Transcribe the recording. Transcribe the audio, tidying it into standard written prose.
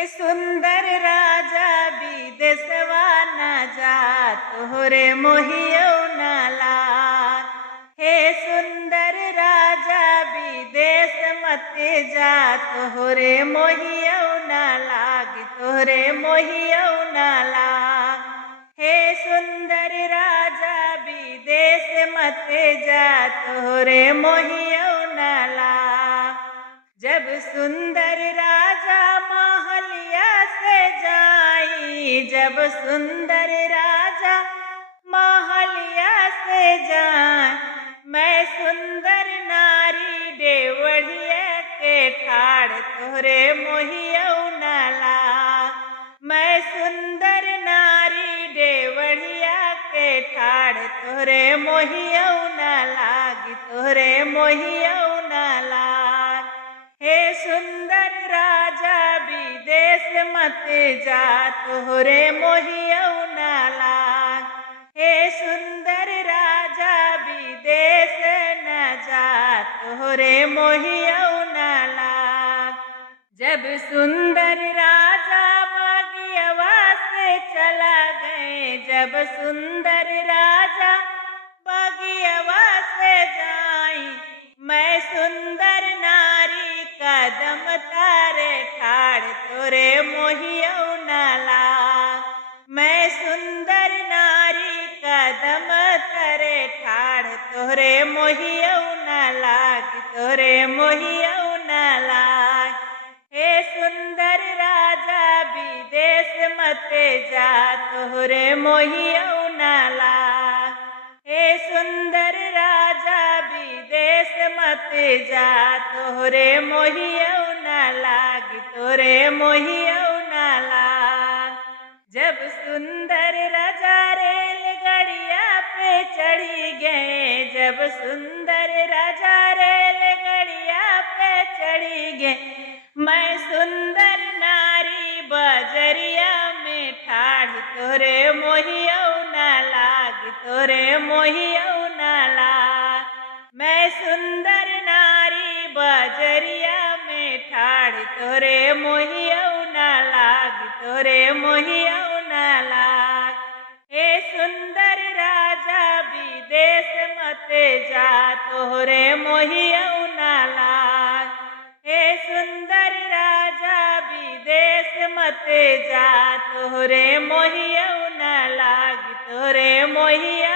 ए सुंदर राजा विदेशवा न जा तोहरे मोहियो न लाग। हे सुंदर राजा विदेश मत जा तोहरे मोहियो न लाग, तोहरे मोहियो न लाग। हे सुंदर राजा विदेश मत जा तोहरे मोहियो न लाग। जब सुंदर राजा महलिया से जाई, जब सुंदर राजा महलिया से जाए, मैं सुंदर नारी डेवढ़िया के ठाड़ तोहरे मोहियो न लाग। मैं सुंदर नारी डेवढ़िया के ठाड़ तोहरे मोहियो न लाग, तोहरे मोहियो न लाग। हे सुंदर राजा विदेश मत जा तोहरे मोहियो न लाग। हे सुंदर राजा विदेश न जा तोहरे मोहियो न लाग। जब सुंदर राजा बगियवा से चला गए, जब सुंदर राजा बगियवा से जाई, मैं सुंदर नारी कदम तारे ठाड़ तोरे मोहियो न लाग। मैं सुंदर नारी कदम तारे ठाड़ तोरे मोहियो न लाग, तोरे मोहियो न लाग। हे सुंदर राजा विदेश मत जा तोहरे मोहियो न लाग। हे सुंदर राजा विदेश मत जा तोहरे मोहियो न लाग, तोरे मोहियो न लाग। जब सुंदर राजा रेलगड़िया पे चढ़ी गए, जब सुंदर राजा रेलगड़िया पे चढ़ी गए, मैं सुंदर नारी बजरिया में ठाड़ तोरे मोहियो न लाग, तोरे मोहियो न लाग। मैं सुंदर नारी बजरिया में ठाड़ तोरे मोहियो न लाग, तोरे मोहियो न लाग। हे सुंदर राजा विदेश मत जा तोहरे मोहियो न लाग। हे सुंदर राजा विदेश मत जा तोहरे मोहियो न लाग, तोरे मोहियो